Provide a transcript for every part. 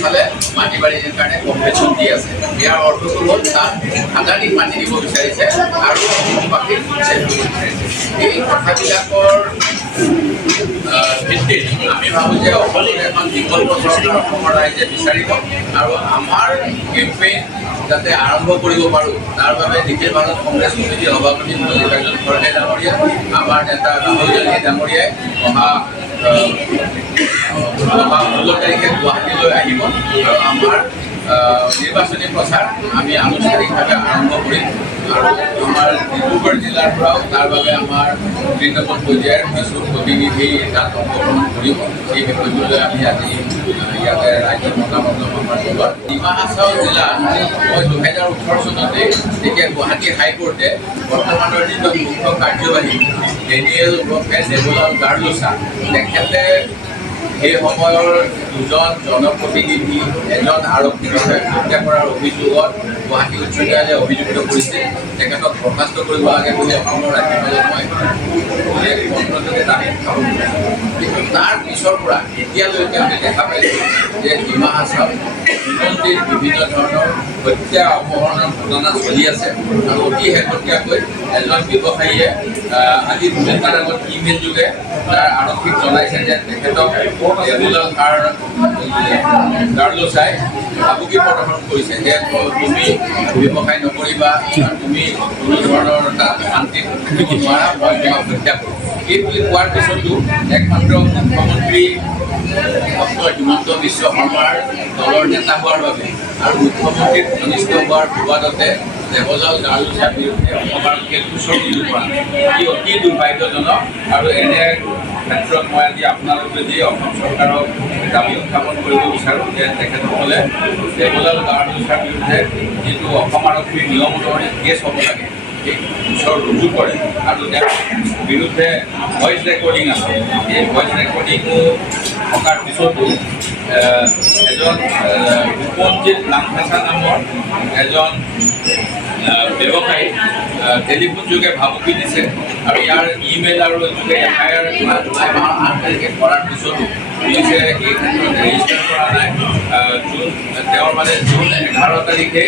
চাৰিওফালে মাটি বাৰীৰ কাৰণে কম্পিটিশ্যন দি আছে। ইয়াৰ অৰ্থটো হ'ল তাত আদানীক মাটি দিব বিচাৰিছে আৰু অসমবাসীক চেভ কৰিব বিচাৰিছে। এই কথাবিলাকৰ ভিত্তিত আমি ভাবোঁ যে অসমত এখন বিকল্প চৰকাৰ অসমৰ ৰাইজে বিচাৰিব আৰু আমাৰ কেম্পেইন যাতে আৰম্ভ কৰিব পাৰোঁ তাৰ বাবে নিখিল ভাৰত কংগ্ৰেছ কমিটিৰ সভাপতি মল্লিকাৰ্জুন খৰ্গে ডাঙৰীয়া, আমাৰ নেতা ৰাহুল গান্ধী ডাঙৰীয়াই অহা 16 তাৰিখে গুৱাহাটীলৈ আহিব আৰু আমাৰ নিৰ্বাচনী প্ৰচাৰ আমি আনুষ্ঠানিকভাৱে আৰম্ভ কৰিম আৰু আমাৰ ডিব্ৰুগড় জিলাৰ পৰাও তাৰ বাবে আমাৰ তৃণমূল পৰ্যায়ৰ কিছু প্ৰতিনিধি তাত অংশগ্ৰহণ কৰিব। এই বিষয়টোলৈ আমি আজি ইয়াতে ৰাজ্যৰ মতামত ল'ব পাৰিব। ডিমা হাছাও জিলা মই 2018 চনতে যেতিয়া গুৱাহাটী হাইকোৰ্টে বৰ্তমানৰ যিজন মুখ্য কাৰ্যবাহী ডেনিয়েল ওৰফে দেবুলাল গাৰ্লোছা তেখেতে সেই সময়ৰ দুজন জনপ্ৰতিনিধি এজন আৰক্ষী বিষয়াক হত্যা কৰাৰ অভিযোগত গুৱাহাটী উচ্চ ন্যায়ালয়ে অভিযুক্ত কৰিছিল। তেখেতক বৰ্খাস্ত কৰিব লাগে বুলি অসমৰ ৰাজ্যপালে মই পত্ৰযোগে দাবী উত্থাপন কৰিছোঁ। কিন্তু তাৰ পিছৰ পৰা এতিয়ালৈকে আমি দেখা পাইছোঁ যে ডিমা হাছাওত দিনন্দিন বিভিন্ন ধৰণৰ হত্যা অপহৰণৰ ঘটনা চলি আছে আৰু অতি শেহতীয়াকৈ এজন ব্যৱসায়ীয়ে আজি দুদিনমান আগত ইমেইল যোগে তাৰ আৰক্ষীক জনাইছে যে তেখেতক দেবুলাল গাৰ্লোছাই ভাবুকি প্ৰদৰ্শন কৰিছে যে তুমি ব্যৱসায় নকৰিবা, তুমি কোনো ধৰণৰ তাত শান্তিত থাকিব নোৱাৰা, মই তোমাক হত্যা কৰোঁ। এই বুলি কোৱাৰ পিছতো একমাত্ৰ মুখ্যমন্ত্ৰী ডক্টৰ হিমন্ত বিশ্ব শৰ্মাৰ দলৰ নেতা হোৱাৰ বাবে আৰু মুখ্যমন্ত্ৰীৰ ঘনিষ্ঠ হোৱাৰ বিবাদতে দেবুলাল গাৰ্লোছাৰ বিৰুদ্ধে অসম আৰক্ষীয়ে গোচৰ ৰুজু কৰা ই অতি দুৰ্ভাগ্যজনক। আৰু এনে ক্ষেত্ৰত মই আজি আপোনালোকে যি অসম চৰকাৰক দাবী উত্থাপন কৰিব বিচাৰোঁ যে তেখেতসকলে দেবুলাল গাৰ্লোছাৰ বিৰুদ্ধে যিটো অসম আৰক্ষীৰ নিয়ম অনুসৰি কেছ হ'ব লাগে সেই গোচৰ ৰুজু কৰে আৰু তেওঁৰ বিৰুদ্ধে ভইচ ৰেকৰ্ডিং আছে। এই ভইচ ৰেকৰ্ডিঙো থকাৰ পিছতো এজন ৰূপঞ্জিত লাংফেচা নামৰ এজন ব্যৱসায়ী টেলিফোন যোগে ভাবুকি দিছে আৰু ইয়াৰ ইমেইল আৰু যোগে FIR জুলাই মাহৰ 8 তাৰিখে কৰাৰ পিছতো পুলিচে এই ক্ষেত্ৰত ৰেজিষ্টাৰ কৰা নাই। তেওঁৰ মানে জুন 11 তাৰিখে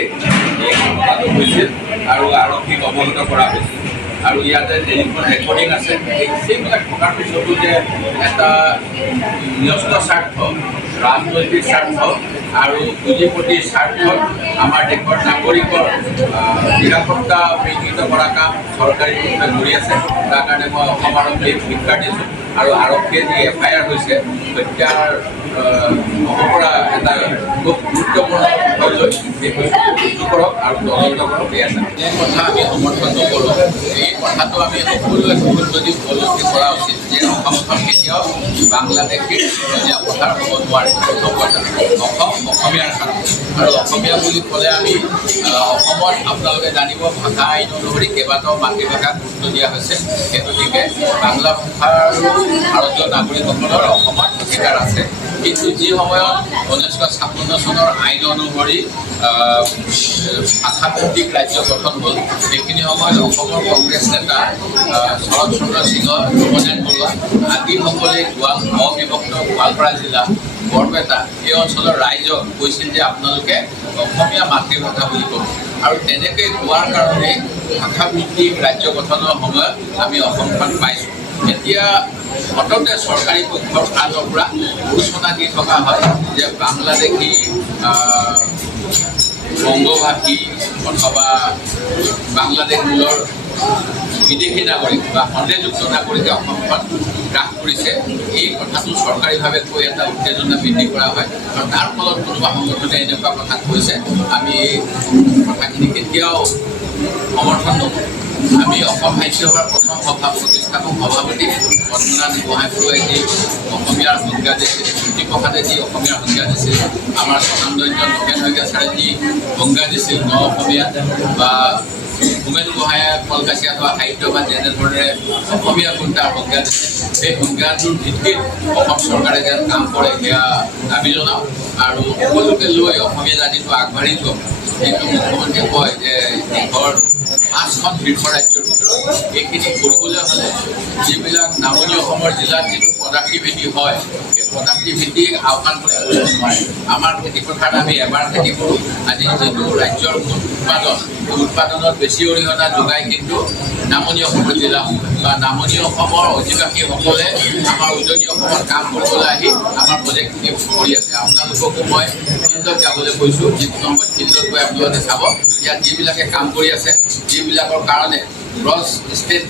এই ঘটনাটো হৈছিল আৰু আৰক্ষীক অৱগত কৰা হৈছিল আৰু ইয়াতে টেলিফোন ৰেকৰ্ডিং আছে। সেইবিলাক থকাৰ পিছতো যে এটা ন্যস্ত স্বাৰ্থ, ৰাজনৈতিক স্বাৰ্থ আৰু পুঁজিপতিৰ স্বাৰ্থত আমাৰ দেশৰ নাগৰিকৰ নিৰাপত্তা বিঘ্নিত কৰা কাম চৰকাৰী পক্ষই কৰি আছে। তাৰ কাৰণে মই অসম আৰক্ষীক ধিক্কাৰ দিছোঁ আৰু আৰক্ষীয়ে যি FIR হৈছে হত্যাৰ হ'ব পৰা এটা খুব গুৰুত্বপূৰ্ণ বিষয় লৈ এই বস্তুটো ৰুজু কৰক আৰু তদন্ত কৰক। এই কথা আমি সমৰ্থন নকৰোঁ। এই কথাটো আমি সকলোৱে বহুত যদি উপলব্ধি কৰা উচিত যে অসমখন কেতিয়াও বাংলাদেশী পথাৰ হ'ব নোৱাৰে। প্ৰথম কথা অসম অসমীয়াৰ কাৰণে আৰু অসমীয়া বুলি ক'লে আমি অসমত আপোনালোকে জানিব ভাষা আইন অনুসৰি কেইবাটাও মাতৃভাষাক গুৰুত্ব দিয়া হৈছে। সেই গতিকে বাংলা ভাষাৰো ভাৰতীয় নাগৰিকসকলৰ অসমত অধিকাৰ আছে। কিন্তু যি সময়ত 1956 চনৰ আইন অনুসৰি ভাষাভিত্তিক ৰাজ্য গঠন হ'ল সেইখিনি সময়ত অসমৰ কংগ্ৰেছ নেতা শৰৎ চন্দ্ৰ সিংহ, ৰমনাৰায়ণ বৰুৱা আদিসকলে অবিভক্ত গোৱালপাৰা জিলা বৰপেটা এই অঞ্চলৰ ৰাইজক কৈছিল যে আপোনালোকে অসমীয়া মাতৃভাষা বুলি ক'ব আৰু তেনেকৈ কোৱাৰ কাৰণে ভাষাভিত্তিক ৰাজ্য গঠনৰ সময়ত আমি অসমখন পাইছোঁ। এতিয়া সততে চৰকাৰী পক্ষৰ ফালৰ পৰা ঘোষণা দি থকা হয় যে বাংলাদেশী, বংগভাষী অথবা বাংলাদেশ মূলৰ বিদেশী নাগৰিক বা সন্দেহযুক্ত নাগৰিকে অসমখন গ্ৰাস কৰিছে। এই কথাটো চৰকাৰীভাৱে কৈ এটা উত্তেজনা বৃদ্ধি কৰা হয় আৰু তাৰ ফলত কোনোবা সংগঠনে এনেকুৱা কথা কৈছে আমি এই কথাখিনি কেতিয়াও সমৰ্থন নকৰোঁ। আমি অসম সাহিত্য সভাৰ প্ৰথম প্ৰতিষ্ঠাপক সভাপতি পদ্মনাথ গোহাঁইপুৰুৱাই যি অসমীয়াৰ সংজ্ঞা দিছিল, জ্যোতিপ্ৰসাদে যি অসমীয়াৰ সংজ্ঞা দিছিল, আমাৰ স্বনামধন্য নগেন শইকীয়াচাৰে যি সংজ্ঞা দিছিল ন অসমীয়া বা হোমেন গোহাঁয়ে কলকাছিয়া বা সাহিত্য বা যেনেধৰণে অসমীয়া সংজ্ঞাৰ সংজ্ঞা দিছে সেই সংজ্ঞাটোৰ ভিত্তিত অসম চৰকাৰে যেন কাম কৰে সেয়া দাবী জনাওঁ আৰু সকলোকে লৈ অসমীয়া জাতিটো আগবাঢ়ি যাওক। কিন্তু মুখ্যমন্ত্ৰীয়ে কয় যে দেশৰ 5খন শীৰ্ষ ৰাজ্যৰ ভিতৰত এইখিনি কৰিবলৈ হ'লে যিবিলাক নামনি অসমৰ জিলাত যিটো প্ৰডাক্টিভিটি হয় সেই প্ৰডাক্টিভিটিক আওকাণ কৰি নোৱাৰে। আমাৰ খেতি পথাৰত আমি এবাৰ খেতি কৰোঁ, আজি যিটো ৰাজ্যৰ উৎপাদন, সেই উৎপাদনত বেছি অৰিহণা যোগায় কিন্তু নামনি অসমৰ জিলাসমূহে বা নামনি অসমৰ অধিবাসীসকলে আমাৰ উজনি অসমত কাম কৰিবলৈ আহি আমাৰ প্ৰজেক্টখিনি কৰি আছে। আপোনালোককো মই ফিল্ডত যাবলৈ কৈছোঁ, যিটো নম্বৰত ফিল্ডত গৈ আপোনালোকে চাব ইয়াত যিবিলাকে কাম কৰি আছে, যিবিলাকৰ কাৰণে গ্ৰছ ষ্টেট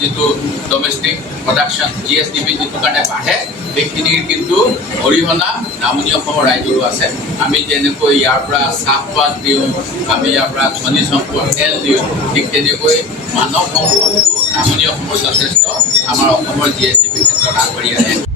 যিটো ডমেষ্টিক প্ৰডাকশ্যন GSDP যিটো কাৰণে বাঢ়ে, সেইখিনিৰ কিন্তু অৰিহণা নামনি অসমৰ ৰাইজৰো আছে। আমি যেনেকৈ ইয়াৰ পৰা চাহপাত দিওঁ, আমি ইয়াৰ পৰা খনিজ সম্পদ তেল দিওঁ, ঠিক তেনেকৈ মানৱ সম্পদটো নামনি অসমৰ যথেষ্ট আমাৰ অসমৰ GSDP ক্ষেত্ৰত আগবাঢ়ি আহে।